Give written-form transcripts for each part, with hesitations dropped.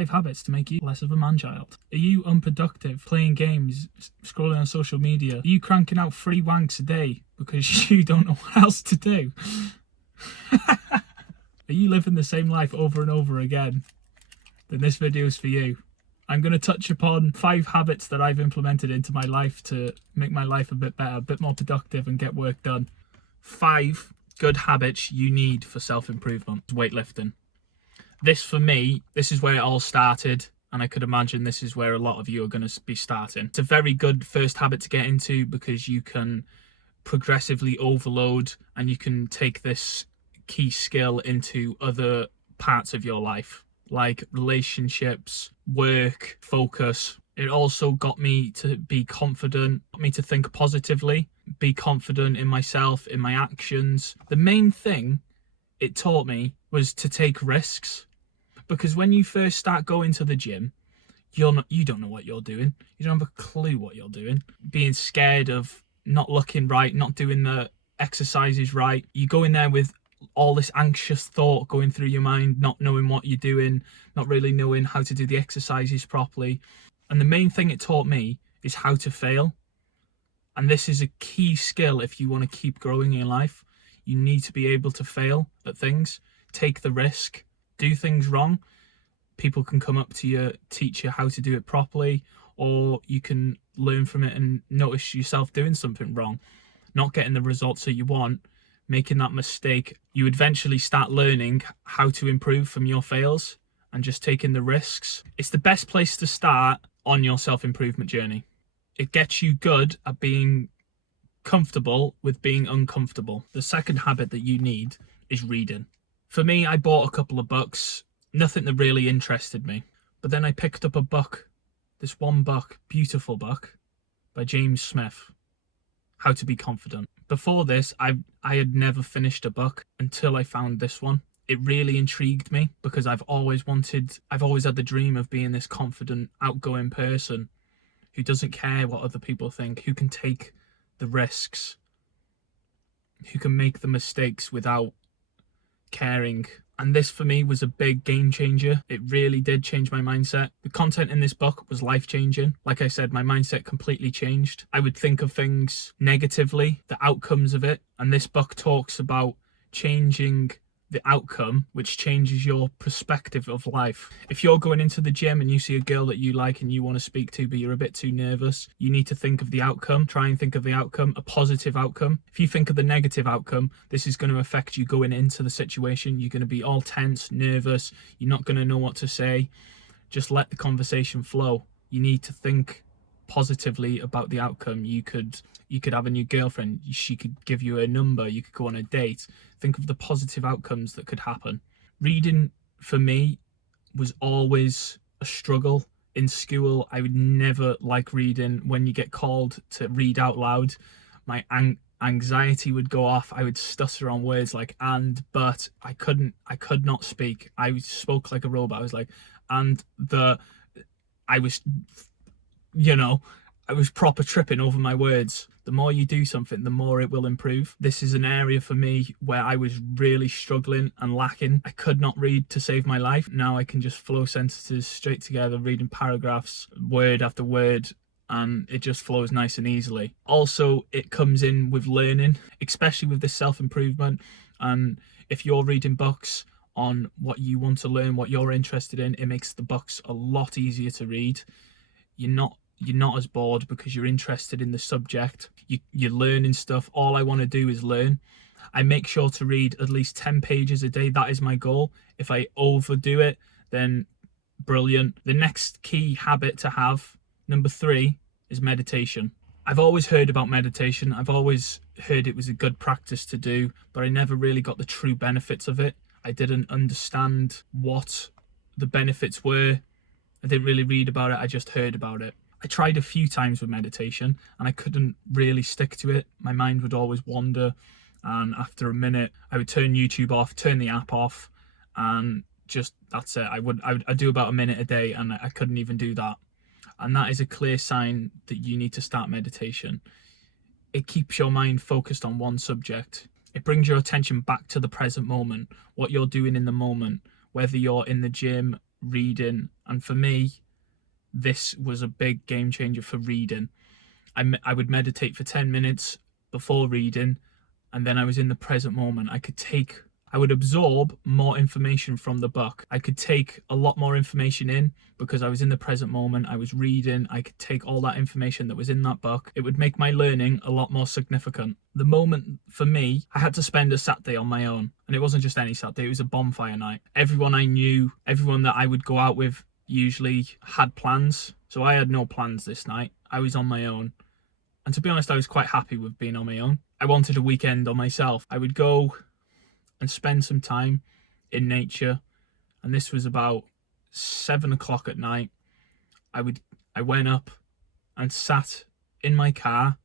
5 habits to make you less of a man-child. Are you unproductive, playing games, scrolling on social media? Are you cranking out 3 wanks a day because you don't know what else to do? Are you living the same life over and over again? Then this video is for you. I'm going to touch upon 5 habits that I've implemented into my life to make my life a bit better, a bit more productive and get work done. 5 good habits you need for self-improvement. Weightlifting. This, for me, this is where it all started, and I could imagine this is where a lot of you are going to be starting. It's a very good first habit to get into because you can progressively overload and you can take this key skill into other parts of your life, like relationships, work, focus. It also got me to be confident, got me to think positively, be confident in myself, in my actions. The main thing it taught me was to take risks, because when you first start going to the gym, you don't know what you're doing. You don't have a clue what you're doing. Being scared of not looking right, not doing the exercises right. You go in there with all this anxious thought going through your mind, not knowing what you're doing, not really knowing how to do the exercises properly. And the main thing it taught me is how to fail. And this is a key skill if you want to keep growing in your life. You need to be able to fail at things, take the risk, do things wrong. People can come up to you, teach you how to do it properly, or you can learn from it and notice yourself doing something wrong, not getting the results that you want, making that mistake. You eventually start learning how to improve from your fails and just taking the risks. It's the best place to start on your self-improvement journey. It gets you good at being comfortable with being uncomfortable. The second habit that you need is reading. For me, I bought a couple of books, nothing that really interested me. But then I picked up a book, this one book, beautiful book, by James Smith, How to Be Confident. Before this, I had never finished a book until I found this one. It really intrigued me because I've always had the dream of being this confident, outgoing person who doesn't care what other people think, who can take the risks, who can make the mistakes without caring. And this for me was a big game changer. It really did change my mindset. The content in this book was life-changing. Like I said, my mindset completely changed. I would think of things negatively, the outcomes of it, and this book talks about changing the outcome, which changes your perspective of life. If you're going into the gym and you see a girl that you like and you want to speak to, but you're a bit too nervous, you need to think of the outcome. Try and think of the outcome, a positive outcome. If you think of the negative outcome, this is going to affect you going into the situation. You're going to be all tense, nervous. You're not going to know what to say. Just let the conversation flow. You need to think positively about the outcome. You could have a new girlfriend. She could give you a number. You could go on a date. Think of the positive outcomes that could happen. Reading for me was always a struggle. In school, I would never like reading. When you get called to read out loud, my anxiety would go off. I would stutter on words like and, but. I could not speak. I spoke like a robot. I was like, and the, I was proper tripping over my words. The more you do something, the more it will improve. This is an area for me where I was really struggling and lacking. I could not read to save my life. Now I can just flow sentences straight together, reading paragraphs, word after word, and it just flows nice and easily. Also, it comes in with learning, especially with this self-improvement. And if you're reading books on what you want to learn, what you're interested in, it makes the books a lot easier to read. You're not as bored because you're interested in the subject. You're learning stuff. All I want to do is learn. I make sure to read at least 10 pages a day. That is my goal. If I overdo it, then brilliant. The next key habit to have, number 3, is meditation. I've always heard about meditation. I've always heard it was a good practice to do, but I never really got the true benefits of it. I didn't understand what the benefits were. I didn't really read about it. I just heard about it. I tried a few times with meditation and I couldn't really stick to it. My mind would always wander, and after a minute I would turn YouTube off, turn the app off, and just that's it. I'd do about a minute a day and I couldn't even do that. And that is a clear sign that you need to start meditation. It keeps your mind focused on one subject. It brings your attention back to the present moment, what you're doing in the moment, whether you're in the gym reading. And for me, this was a big game changer for reading. I would meditate for 10 minutes before reading, and then I was in the present moment. I would absorb more information from the book. I could take a lot more information in because I was in the present moment. I was reading. I could take all that information that was in that book. It would make my learning a lot more significant. The moment for me, I had to spend a Saturday on my own. And it wasn't just any Saturday, it was a bonfire night. Everyone I knew, everyone that I would go out with usually had plans. So I had no plans this night. I was on my own. And to be honest, I was quite happy with being on my own. I wanted a weekend on myself. I would go and spend some time in nature. And this was about 7 o'clock at night. I went up and sat in my car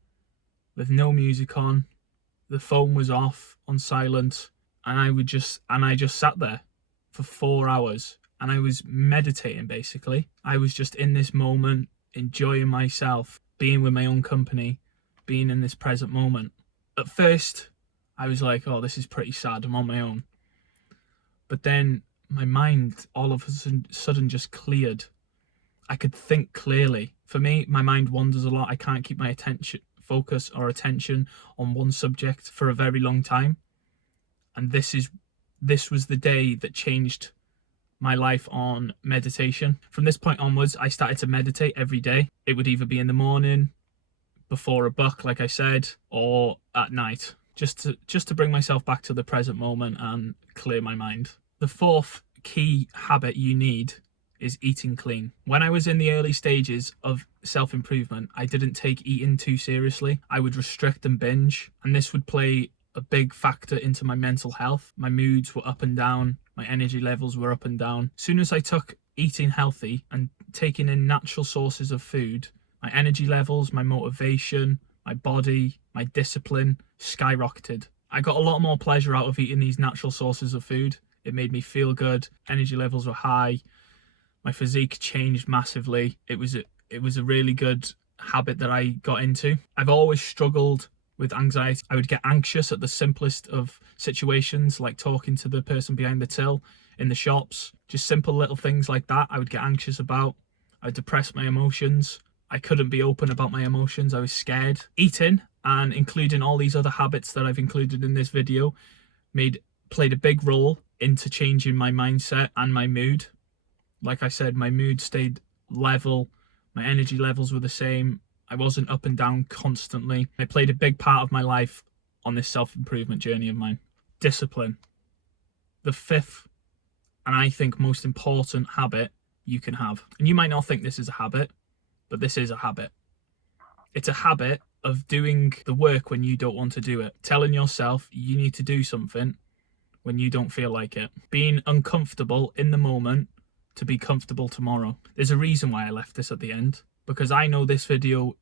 with no music on. The phone was off on silent, and I just sat there for 4 hours, and I was meditating basically. I was just in this moment, enjoying myself, being with my own company, being in this present moment. At first, I was like, oh, this is pretty sad, I'm on my own. But then my mind all of a sudden just cleared. I could think clearly. For me, my mind wanders a lot. I can't keep my attention on one subject for a very long time. And this was the day that changed my life on meditation. From this point onwards, I started to meditate every day. It would either be in the morning, before a book, like I said, or at night. Just to bring myself back to the present moment and clear my mind. The fourth key habit you need is eating clean. When I was in the early stages of self-improvement, I didn't take eating too seriously. I would restrict and binge, and this would play a big factor into my mental health. My moods were up and down, my energy levels were up and down. As soon as I took eating healthy and taking in natural sources of food, my energy levels, my motivation, my body, my discipline skyrocketed. I got a lot more pleasure out of eating these natural sources of food. It made me feel good. Energy levels were high. My physique changed massively. It was a really good habit that I got into. I've always struggled with anxiety. I would get anxious at the simplest of situations, like talking to the person behind the till in the shops. Just simple little things like that I would get anxious about. I would depress my emotions. I couldn't be open about my emotions. I was scared. Eating and including all these other habits that I've included in this video played a big role into changing my mindset and my mood. Like I said, my mood stayed level. My energy levels were the same. I wasn't up and down constantly. It played a big part of my life on this self-improvement journey of mine. Discipline. The fifth, and I think most important habit you can have. And you might not think this is a habit, but this is a habit. It's a habit of doing the work when you don't want to do it. Telling yourself you need to do something when you don't feel like it. Being uncomfortable in the moment to be comfortable tomorrow. There's a reason why I left this at the end, because I know this video,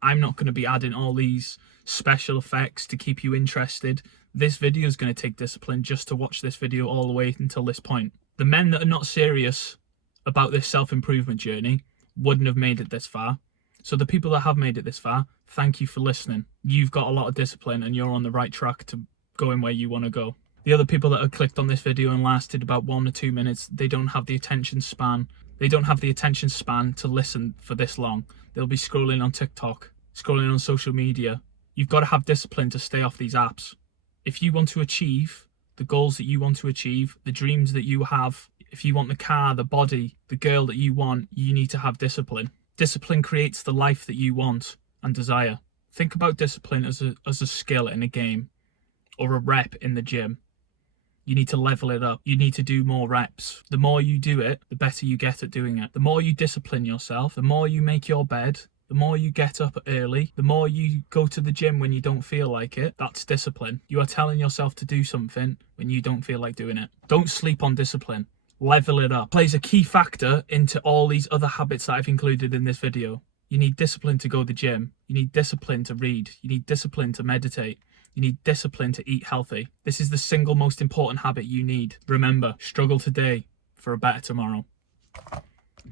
I'm not going to be adding all these special effects to keep you interested. This video is going to take discipline just to watch this video all the way until this point. The men that are not serious about this self-improvement journey wouldn't have made it this far. So the people that have made it this far, thank you for listening. You've got a lot of discipline and you're on the right track to going where you want to go. The other people that have clicked on this video and lasted about 1 or 2 minutes, they don't have the attention span. They don't have the attention span to listen for this long. They'll be scrolling on TikTok, scrolling on social media. You've got to have discipline to stay off these apps. If you want to achieve the goals that you want to achieve, the dreams that you have, if you want the car, the body, the girl that you want, you need to have discipline. Discipline creates the life that you want and desire. Think about discipline as a skill in a game or a rep in the gym. You need to level it up. You need to do more reps. The more you do it, the better you get at doing it. The more you discipline yourself, the more you make your bed, the more you get up early, the more you go to the gym when you don't feel like it. That's discipline. You are telling yourself to do something when you don't feel like doing it. Don't sleep on discipline. Level it up. Plays a key factor into all these other habits that I've included in this video. You need discipline to go to the gym. You need discipline to read. You need discipline to meditate. You need discipline to eat healthy. This is the single most important habit you need. Remember, struggle today for a better tomorrow.